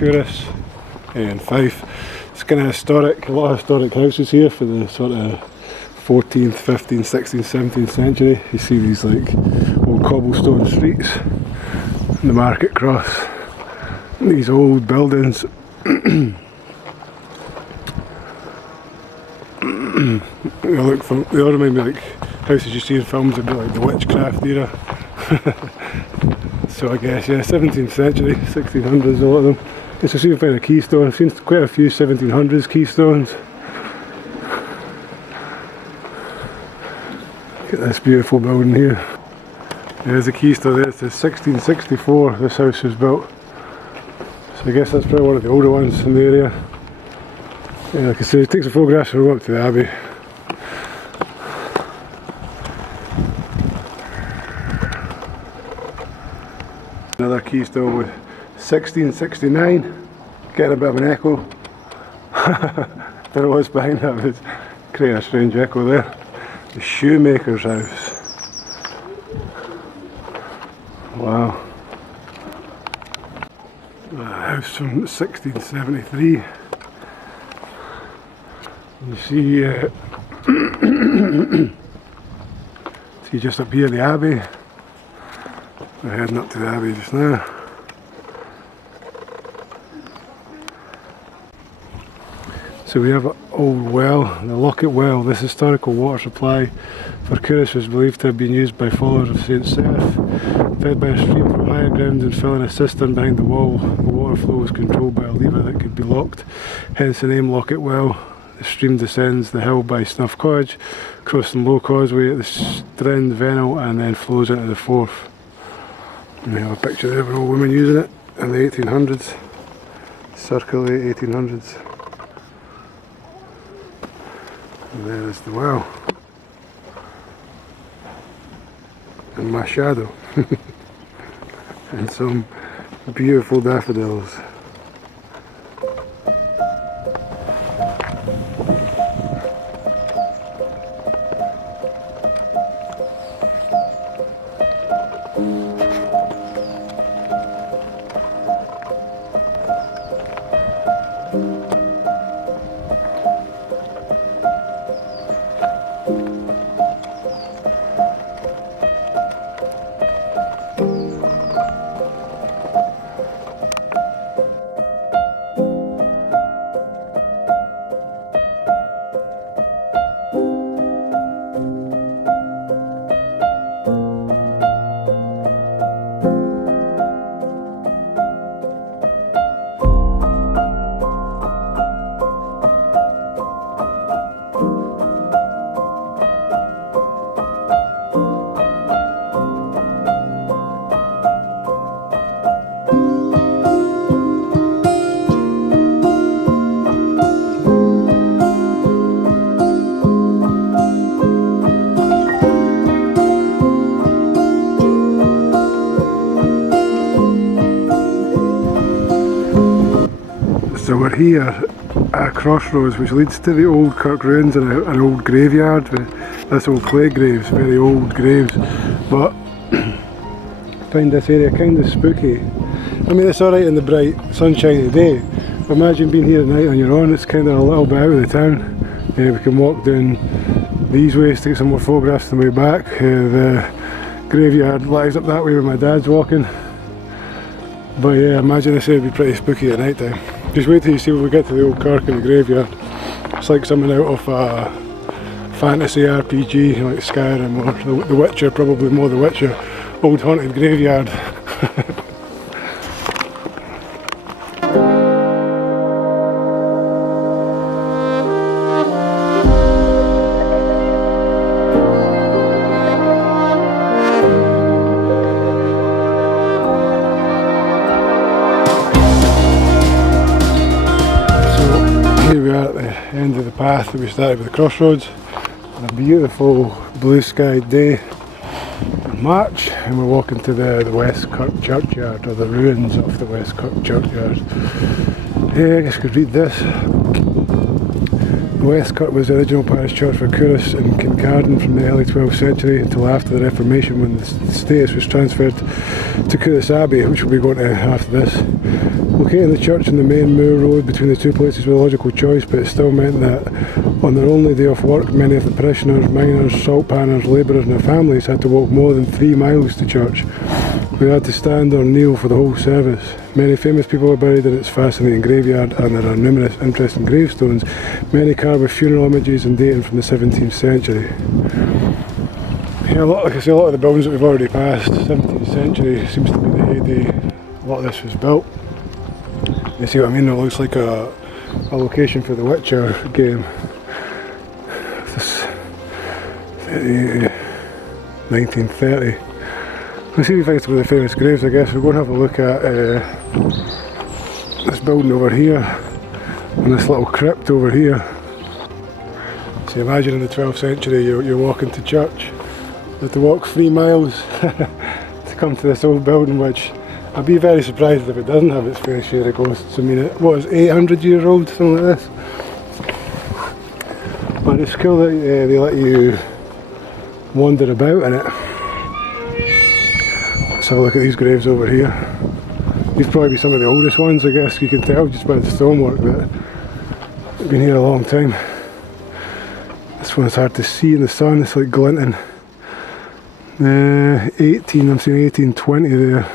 Culross in Fife. It's kind of historic, a lot of historic houses here for the sort of 14th, 15th, 16th, 17th century. You see these like old cobblestone streets, the market cross, these old buildings. They all remind me like houses you see in films about like the witchcraft era. So I guess, yeah, 17th century, 1600s, a lot of them. Guess I've seen find a keystone. I've seen quite a few 1700s keystones. Look at this beautiful building here. There's a keystone there. It says 1664 this house was built. So I guess that's probably one of the older ones in the area. Yeah, like I say, take some photographs and we'll go up to the Abbey. Another keystone with 1669. Getting a bit of an echo. Don't know what's behind that, but it's creating a strange echo there. The shoemaker's house. Wow. A house from 1673. You see, see just up here the Abbey. We're heading up to the Abbey just now. So we have an old well, the Locket Well. This historical water supply for Culross was believed to have been used by followers of St. Seth. Fed by a stream from higher ground and filling a cistern behind the wall, the water flow was controlled by a lever that could be locked, hence the name Locket Well. The stream descends the hill by Snuff Cottage, crossing Low Causeway at the Strand Vennel, and then flows into the Forth. And we have a picture there of an old woman using it in the 1800s, circa late 1800s. And there's the well. And my shadow. And some beautiful daffodils. So we're here at a crossroads which leads to the old Kirk ruins and an old graveyard with this old clay graves, very old graves. But I find this area kind of spooky. I mean, it's alright in the bright sunshiny day, but imagine being here at night on your own. It's kind of a little bit out of the town. We can walk down these ways to get some more photographs on the way back. The graveyard lies up that way where my dad's walking. But yeah, imagine this area would be pretty spooky at night time. Just wait till you see when we get to the old Kirk and the graveyard. It's like something out of a fantasy RPG like Skyrim or The Witcher, probably more The Witcher. Old haunted graveyard. Here we are at the end of the path that we started with the crossroads. A beautiful blue sky day in March, and we're walking to the West Kirk churchyard, or the ruins of the West Kirk churchyard. Yeah, I guess I could read this. Westcott was the original parish church for Culross and Kincardine from the early 12th century until after the Reformation, when the status was transferred to Culross Abbey, which we'll be going to after this. Locating the church on the main moor road between the two places was a logical choice, but it still meant that on their only day off work, many of the parishioners, miners, salt panners, labourers and their families had to walk more than 3 miles to church. We had to stand or kneel for the whole service. Many famous people are buried in its fascinating graveyard, and there are numerous interesting gravestones, many carved with funeral images and dating from the 17th century. Yeah, like I say, a lot of the buildings that we've already passed, 17th century seems to be the heyday a lot of this was built. You see what I mean? It looks like a location for the Witcher game. This 1930. Let's see if we find some of the famous graves, I guess. We're going to have a look at this building over here and this little crypt over here. So imagine in the 12th century you're walking to church. You have to walk 3 miles to come to this old building, which I'd be very surprised if it doesn't have its fair share of ghosts. I mean, what is 800 years old, something like this? But it's cool that they let you wander about in it. Let's have a look at these graves over here. These probably be some of the oldest ones, I guess. You can tell just by the stonework that they've been here a long time. This one's hard to see in the sun, it's like glinting. I'm seeing 1820 there.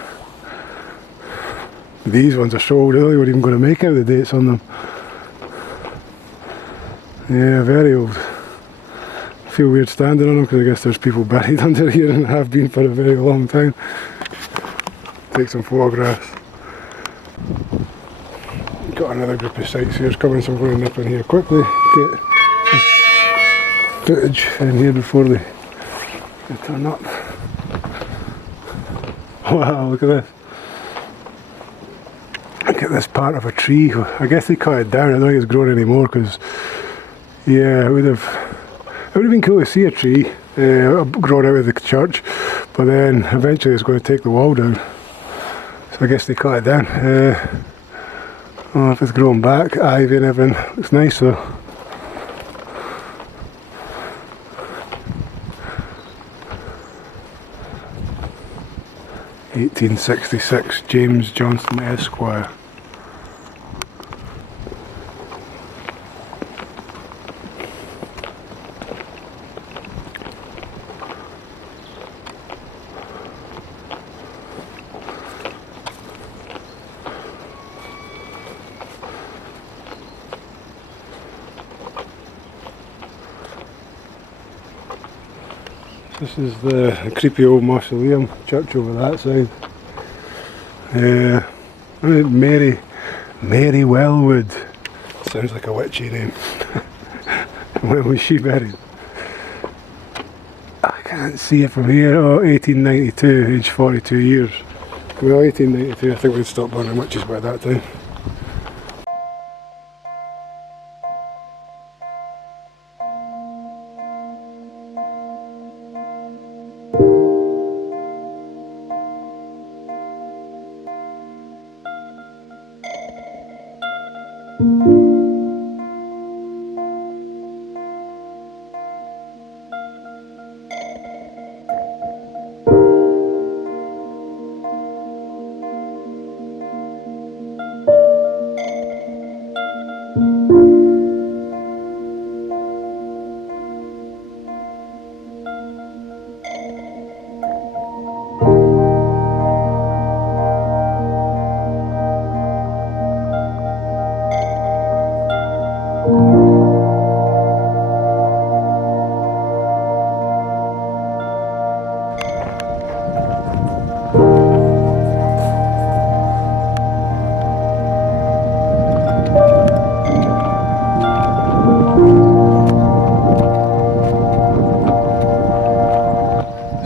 These ones are so old, I don't think we're even going to make out the dates on them. Yeah, very old. I feel weird standing on them because I guess there's people buried under here and have been for a very long time. Take some photographs. Got another group of sightseers coming, so I'm going to nip in here quickly, get some footage in here before they turn up. Wow, look at this. Look at this part of a tree. I guess they cut it down. I don't think it's grown anymore because, yeah, it would have been cool to see a tree grown out of the church, but then eventually it's going to take the wall down. So I guess they cut it down. I don't know if it's grown back, ivy and everything. Looks nice though. (1866) James Johnston Esquire. This is the creepy old Mausoleum Church over that side. Mary Wellwood. Sounds like a witchy name. When was she buried? I can't see it from here. Oh, 1892, age 42 years. Well, 1892, I think we'd stopped burning witches by that time.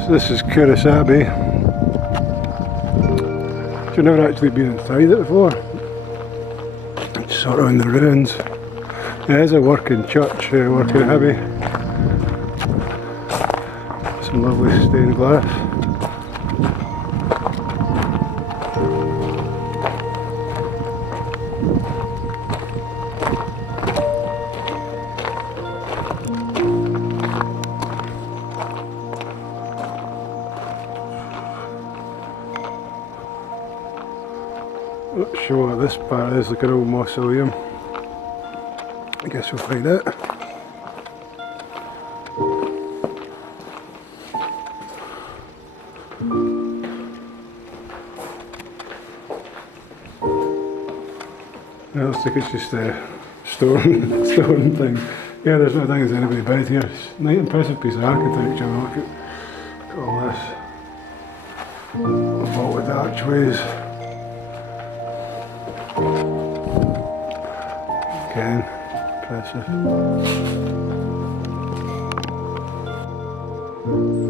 This is Culross Abbey. I've never actually been inside it before. It's sort of in the ruins. It is a working church, working abbey. Some lovely stained glass. this part is like an old mausoleum. I guess we'll find out. It looks like it's just a stone thing. Yeah, there's no thing there's anybody buried here. It's a nice impressive piece of architecture. Look at all this. Vaulted archways. Again, impressive.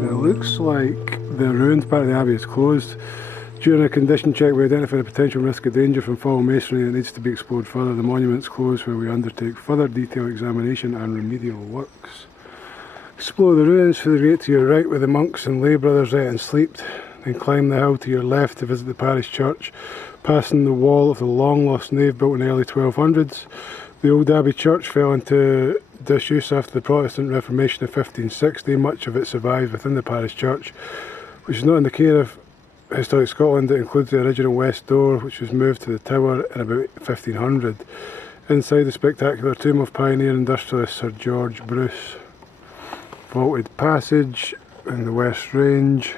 It looks like the ruined part of the abbey is closed. During a condition check, we identified a potential risk of danger from fall masonry that needs to be explored further. The monument's closed where we undertake further detailed examination and remedial works. Explore the ruins for the gate to your right where the monks and lay brothers ate and slept. Then climb the hill to your left to visit the parish church, passing the wall of the long-lost nave built in the early 1200s. The old abbey church fell into disuse after the Protestant Reformation of 1560. Much of it survives within the parish church, which is not in the care of Historic Scotland. It includes the original west door, which was moved to the tower in about 1500. Inside the spectacular tomb of pioneer industrialist Sir George Bruce. Vaulted passage in the west range.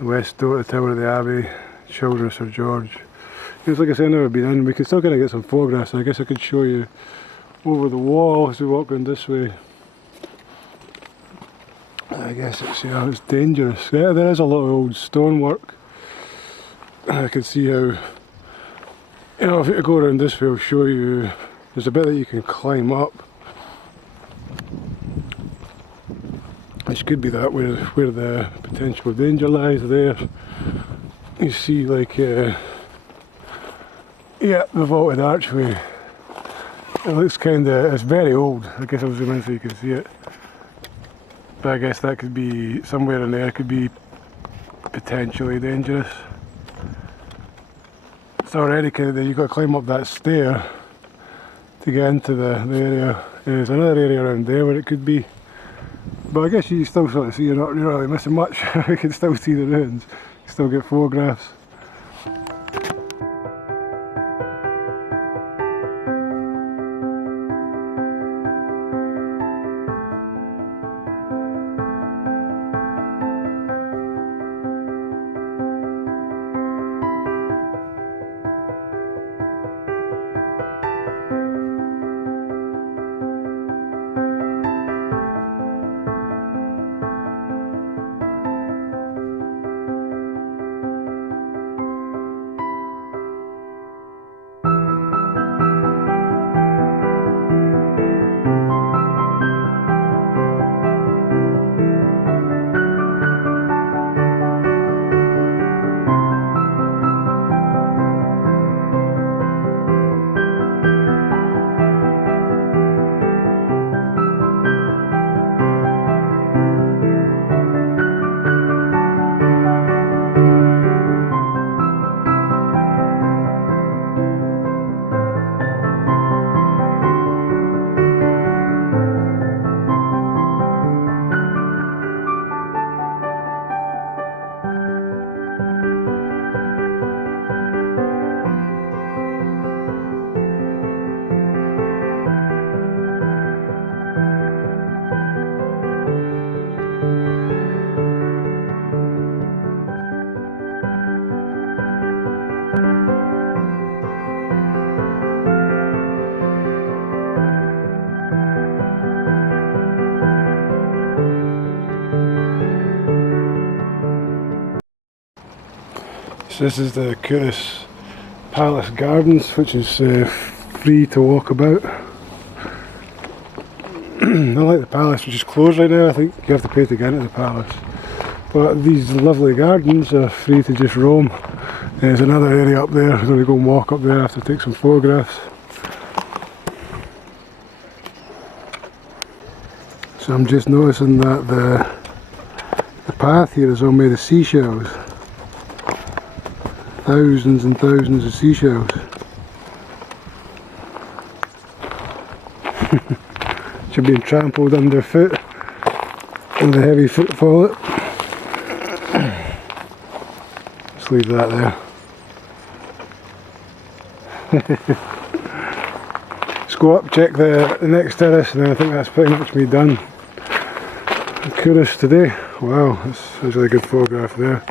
The west door to the tower of the abbey. Children of Sir George. It's like I said, I've never been in. We can still kind of get some photographs. I guess I could show you over the wall as we walk around this way. I guess it's, yeah, it's dangerous. Yeah, there is a lot of old stonework. I can see how, you know, if you go around this way, I'll show you. There's a bit that you can climb up, which could be that where the potential danger lies there. You see, like, yeah, the vaulted archway. It looks kind of, it's very old. I guess I'll zoom in so you can see it. But I guess that could be, somewhere in there could be potentially dangerous. It's already kind of there, you've got to climb up that stair to get into the area. There's another area around there where it could be. But I guess you still sort of see, you're not really missing much. You can still see the ruins, you still get photographs. So this is the Culross Palace Gardens, which is free to walk about. Not like the palace, which is closed right now. I think you have to pay to get into the palace. But these lovely gardens are free to just roam. There's another area up there. We're going to go and walk up there after take some photographs. So I'm just noticing that the path here is all made of seashells. Thousands and thousands of seashells. Should be trampled underfoot with a heavy footfall. Let's leave that there. Let's go up, check the next terrace, and then I think that's pretty much me done. Culross today. Wow, that's a really good photograph there.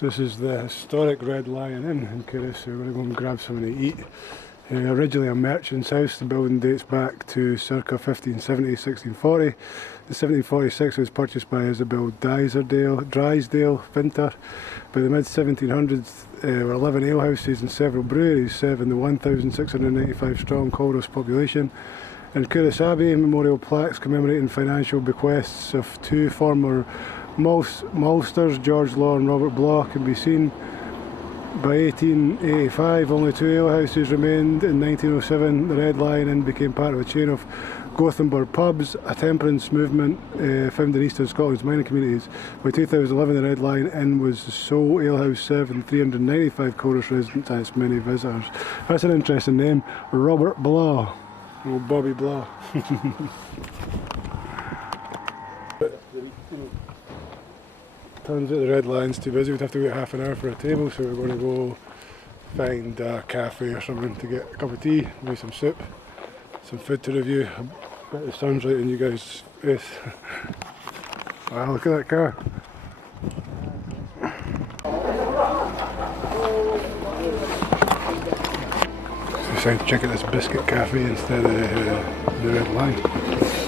This is the historic Red Lion Inn in Culross, so we're going to go and grab something to eat. Originally a merchant's house, the building dates back to circa 1570, 1640. In 1746 it was purchased by Isabel Drysdale, Vintner. By the mid-1700s there were 11 alehouses and several breweries serving the 1,695 strong Culross population. In Culross Abbey, memorial plaques commemorating financial bequests of two former maltsters, George Law and Robert Bloch, can be seen. By 1885, only two alehouses remained. In 1907, the Red Lion Inn became part of a chain of Gothenburg pubs, a temperance movement found in eastern Scotland's mining communities. By 2011, the Red Lion Inn was the sole alehouse serving 395 Culross residents and its many visitors. That's an interesting name, Robert Bloch. Oh, Bobby Bloch. Turns out the Red Lion's too busy, we'd have to wait half an hour for a table, so we're going to go find a cafe or something to get a cup of tea, maybe some soup, some food to review. I bet the sun's right in you guys' face. Wow, look at that car. So decided to check out this biscuit cafe instead of the Red Lion.